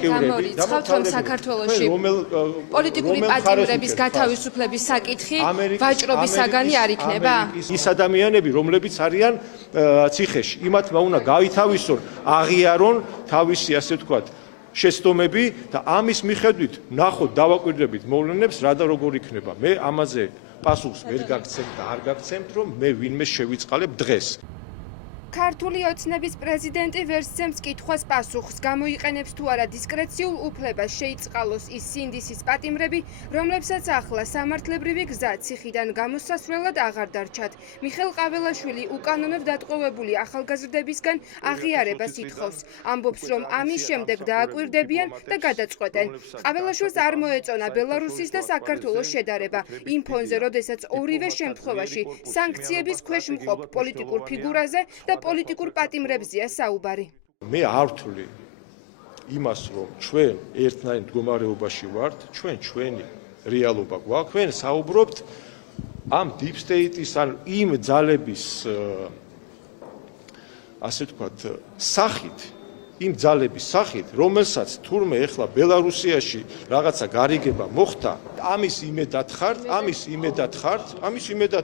პარტიულები საქართველოში პოლიტიკური პარტიულების გათავისუფლების საკითხი ვაჭრობის საგანი არ იქნება? ის ადამიანები, რომლებიც არიან ციხეში, იმათმა უნდა გაითავისონ, აღიარონ თავისი, ასე ვთქვათ, შეცდომები და ამის მიხედვით ნახოთ, დავაკვირდებით მოვლენებს, რა და როგორ იქნება. მე ამაზე პასუხს ვერ გაგცემთ და არ გაგცემთ, რომ მე ვინმე შევიწყალებ დღეს. ქართული ოცნების პრეზიდენტი ვერ სცემს კითხვას პასუხს, გამოიყენებს თუ არა დისკრეციულ უფლებას შეიწყალოს ის სინდისის პატიმრები, რომლებსაც ახლა სამართლებრივი გზა ციხიდან გამოსასვლელად აღარ დარჩათ. მიხელ ყაველაშვილი უკანონოდ დატყვევებული ახალგაზრდებისგან აღიარებას ითხოვს. ამბობს, რომ ამის შემდეგ დააკვირდებიან და გადაწყვეტენ. ყაველაშვილს არ მოეწონა ბელარუსის და საქართველოს შედარება იმ ფონზე, როდესაც ორივე შემთხვევაში სანქციების ქვეშ მყოფ პოლიტიკურ ფიგურაზე და პოლიტიკურ პატიმრებზეა საუბარი. მე არ ვთვლი იმას, რომ ჩვენ ერთნაირ მდგომარეობაში ვართ, ჩვენი რეალობა გვაქვს. ჩვენ საუბრობთ ამ deep state-ის ან იმ ძალების ასე ვთქვათ, სახით, იმ ძალების სახით, რომელსაც თურმე ეხლა ბელარუსიაში რაღაცა გარიგება მოხდა, ამის იმედად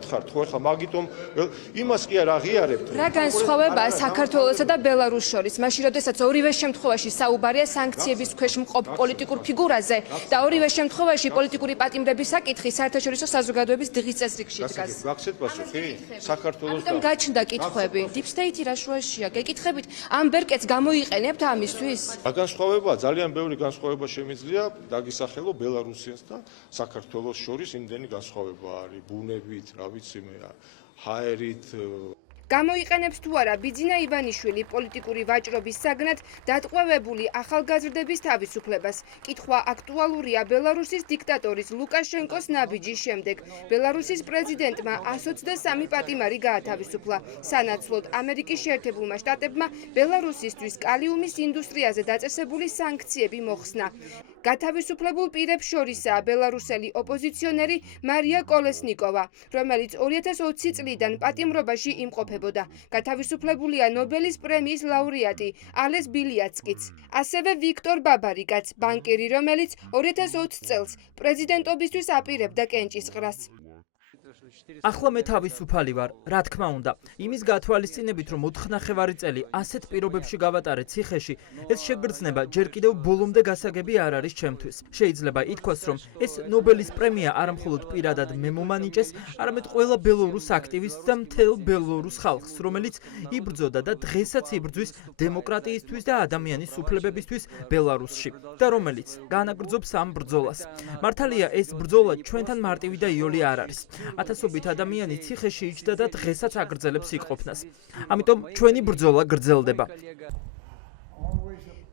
ხართ, ხო ეხლა მაგიტომ იმას კი არ აღიარებთ. რა განსხვავებაა საქართველოსა და ბელარუსს შორის? მაშინ, როდესაც ორივე შემთხვევაში საუბარია სანქციების ქვეშ მყოფ პოლიტიკურ ფიგურაზე და ორივე შემთხვევაში პოლიტიკური პატიმრების საკითხი საერთაშორისო საზოგადოების დღის წესრიგში დგას. გაგცეთ პასუხი? საქართველოს ამიტომ გაჩნდა კითხვები. Deep State-ი რა შუაშია? გეკითხებით, ამ ბერკეტს გამოიყენებთ ამისთვის? განსხვავებაა, ძალიან ბევრი განსხვავება შემიძლია დაგისახელო ბელარუსიას და საქართველოს შორის. იმდენი განსხვავება არის ბუნებით, რა ვიცი მე, ჰაერით. გამოიყენებს თუ არა ბიძინა ივანიშვილი პოლიტიკური ვაჭრობის საგნად დატყვევებული ახალგაზრდების თავისუფლებას. კითხვა აქტუალურია ბელარუსის დიქტატორის ლუკაშენკოს ნაბიჯის შემდეგ. ბელარუსის პრეზიდენტმა 123 პატიმარი გაათავისუფლა. სანაცვლოდ ამერიკის შეერთებულმა შტატებმა ბელარუსისთვის კალიუმის ინდუსტრიაზე დაწესებული სანქციები მოხსნა. გათავისუფლებულ პირებს შორისაა ბელარუსელი ოპოზიციონერი მარია კოლესნიკოვა, რომელიც 2020 წლიდან პატიმრობაში იმყოფებოდა. გათავისუფლებულია ნობელის პრემიის ლაურეატი ალეს ბილიაცკიც. ასევე ვიქტორ ბაბარიკაც, ბანკირი, რომელიც 2020 წელს პრეზიდენტობისთვის აპირებდა კენჭისყრას. ახლა მე თავისუფალი ვარ, რა თქმა უნდა. იმის გათვალისწინებით, რომ 4.5 წელი ასეთ პირობებში გავატარე ციხეში, ეს შეგრძნება ჯერ კიდევ ბოლომდე გასაგები არ არის ჩემთვის. შეიძლება ითქვას, რომ ეს ნობელის პრემია არა მხოლოდ პირადად მე მომანიჭეს, არამედ ყველა ბელორუს აქტივისტს და მთელ ბელორუს ხალხს, რომელიც იბრძოდა და დღესაც იბრძვის დემოკრატიისთვის და ადამიანის უფლებებისთვის ბელარუსში და რომელიც განაგრძობს ამ ბრძოლას. მართალია, ეს ბრძოლა ჩვენთან მარტივი და იოლი არ არის. ათასობით ადამიანი ციხეში იჯდა და დღესაც აგრძელებს იყოფნას. ამიტომ ჩვენი ბრძოლა გრძელდება.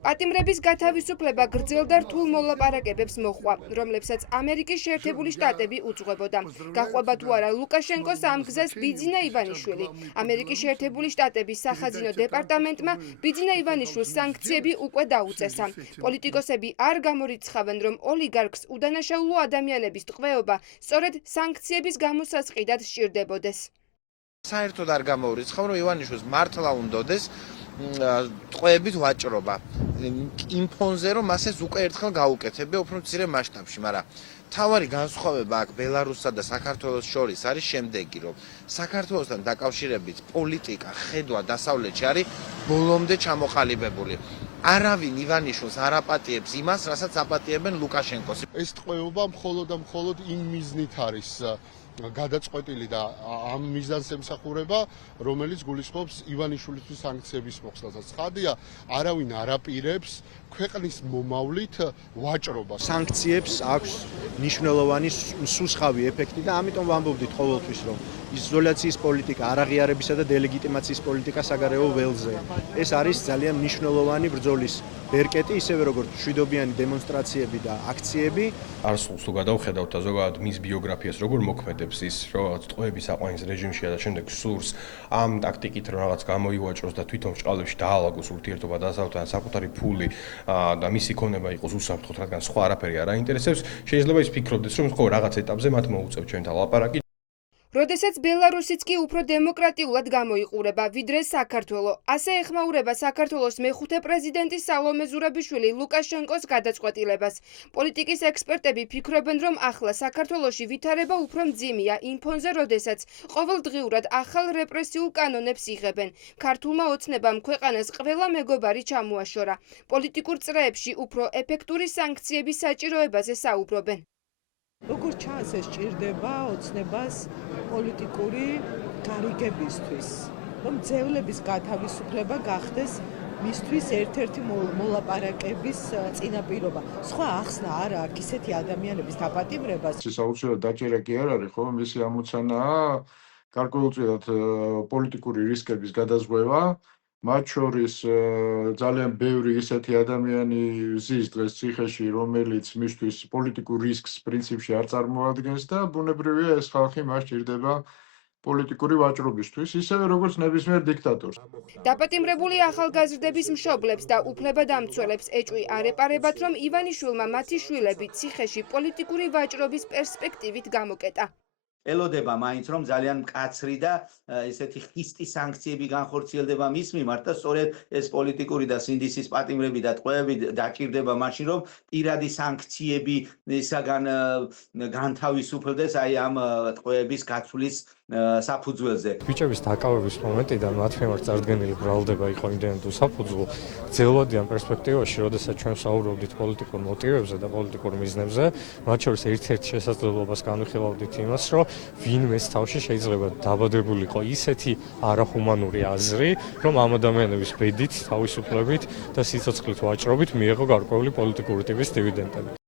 პატიმრების გათავისუფლება გრძელ და რთულ მოლაპარაკებებს მოჰყვა, რომლებსაც ამერიკის შეერთებული შტატები უძღვებოდა. გაყვება თუ არა ლუკაშენკოს ამ გზას ბიძინა ივანიშვილი. ამერიკის შეერთებული შტატების სახაზინო დეპარტამენტმა ბიძინა ივანიშვილს სანქციები უკვე დაუწესა. პოლიტიკოსები არ გამორიცხავენ, რომ ოლიგარქს უდანაშაულო ადამიანების ტყვეობა სწორედ სანქციების გამოსასყიდად სჭირდებოდეს. საერთოდ არ გამორიცხავ, რომ ივანიშვილს მართლა უნდოდეს ტყვეებით ვაჭრობა. იმ ფონზე, რომ მას ეს უკვე ერთხელ გაუკეთებია უფრო მცირე მასშტაბში, მაგრამ თავარი განსხვავება აქ ბელარუსსა და საქართველოს შორის არის შემდეგი, რომ საქართველოსთან დაკავშირებით პოლიტიკა, ხედვა დასავლეთში არის ბოლომდე ჩამოყალიბებული. არავინ ივანიშვილს არ აპატიებს იმას, რასაც აპატიებენ ლუკაშენკოს. ეს ტყვეობა მხოლოდ და მხოლოდ იმ მიზნით არის გადაწყვეტილი და ამ მიზანს ემსახურება, რომელიც გულისხმობს ივანიშვილისთვის სანქციების მოხსნას. ცხადია, არავინ არ აპირებს ქვეყნის მომავლით ვაჭრობას. სანქციებს აქვს მნიშვნელოვანი სუსხავი ეფექტი და ამიტომ ვამბობდით ყოველთვის, რომ იზოლაციის პოლიტიკა, არაღიარებისა და დელეგიტიმაციის პოლიტიკა საგარეო ველზე. ეს არის ძალიან მნიშვნელოვანი ბრძოლის ბერკეტი, ისევე როგორც მშვიდობიანი დემონსტრაციები და აქციები. არსულს თუ გადავხედავთ და ზოგადად მის ბიოგრაფიას როგორ მოქმედებს ის, რომ ტყვეების აყვანის რეჟიმშია და შემდეგ სურს ამ ტაქტიკით რომ რაღაც გამოივაჭროს და თვითონ ჭყალებში დაალაგოს ურთიერთობა დასავლეთთან საკუთარი ფული და მისი ქონება იყოს უსაფრთხო, რადგან სხვა არაფერი არ აინტერესებს, შეიძლება ის ფიქრობდეს, რომ ხო რაღაც ეტაპზე მათ მოუწევთ ჩვენთან ლაპარაკი. როდესაც ბელარუსიც კი უფრო დემოკრატიულად გამოიყურება, ვიდრე საქართველო. ასე ეხმაურება საქართველოს მეხუთე პრეზიდენტი სალომე ზურაბიშვილი ლუკაშენკოს გადაწყვეტილებას. პოლიტიკის ექსპერტები ფიქრობენ, რომ ახლა საქართველოში ვითარება უფრო მძიმეა იმ ფონზე, როდესაც ყოველდღიურად ახალ რეპრესიულ კანონებს იღებენ. ქართულმა ოცნებამ ქვეყანას ყველა მეგობარი ჩამოაშორა. პოლიტიკურ წრეებში უფრო ეფექტური სანქციების საჭიროებაზე საუბრობენ. როგორც ჩანს, ეს ჭირდება ოცნებას პოლიტიკური გარიგებისთვის, რომ ძევლების გათავისუფლება გახდეს მისთვის ერთ-ერთი მოლაპარაკების წინაპირობა. სხვა ახსნა არ აქვს ისეთი ადამიანების დაპატიმრებას. ეს აუცილებლად დაჭერა კი არ არის, ხო? მისი ამოცანაა გარკვეულწილად პოლიტიკური რისკების გადაზღვევა. მათ შორის ძალიან ბევრი ისეთი ადამიანი ზის დღეს ციხეში, რომელიც მისთვის პოლიტიკურ რისკს პრინციპში არ წარმოადგენს და ბუნებრივია ეს ხალხი მას ჭირდება პოლიტიკური ვაჭრობისთვის, ისევე როგორც ნებისმიერ დიქტატორს. დაპატიმრებული ახალგაზრდების მშობლებს და უფლებადამცველებს ეჭვი არ ეპარებათ, რომ ივანიშვილმა მათი შვილები ციხეში პოლიტიკური ვაჭრობის პერსპექტივით გამოკეტა. ელოდება მაინც რომ ძალიან მკაცრი და ესეთი ხისტი სანქციები განხორციელდება მის მიმართ და სწორედ ეს პოლიტიკური და სინდისის პატიმრები და ტყვეები დაჭირდება მაშინ რომ პირადი სანქციები ისაგან განთავისუფლდეს აი ამ ტყვეების გაცვლის საფუძველზე. ბიჭების დაკავების მომენტიდან მათ მიმართ წარდგენილი ბრალდება იყო იმდენად უსაფუძვლო, ძელვადიან პერსპექტივაში, როდესაც ჩვენ საუბრობდით პოლიტიკურ მოტივებზე და პოლიტიკურ მიზნებზე, მათ შორის ერთ-ერთ შესაძლებლობას განვიხილავდით იმას, რომ ვინმეს თავში შეიძლება დაბადებულიყო ისეთი არახუმანური აზრი, რომ ამ ადამიანების ბედით, თავისუფლებით და სიცოცხლით ვაჭრობით მიიღო გარკვეული პოლიტიკური ტიპის დივიდენდები.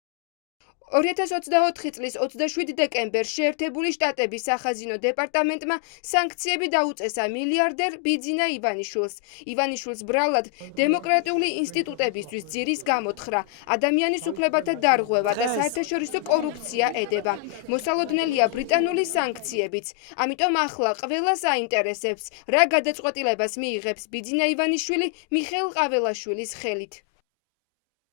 2024 წლის 27 დეკემბერს შეერთებული შტატების სახაზინო დეპარტამენტმა სანქციები დაუწესა მილიარდერ ბიძინა ივანიშვილს. ივანიშვილს ბრალად დემოკრატიული ინსტიტუტებისთვის ძირის გამოთხრა, ადამიანის უფლებათა დარღვევა და საერთაშორისო კორუფცია ედება. მოსალოდნელია ბრიტანული სანქციებიც. ამიტომ ახლა ყველას აინტერესებს, რა გადაწყვეტილებას მიიღებს ბიძინა ივანიშვილი მიხეილ ყაველაშვილის ხელით.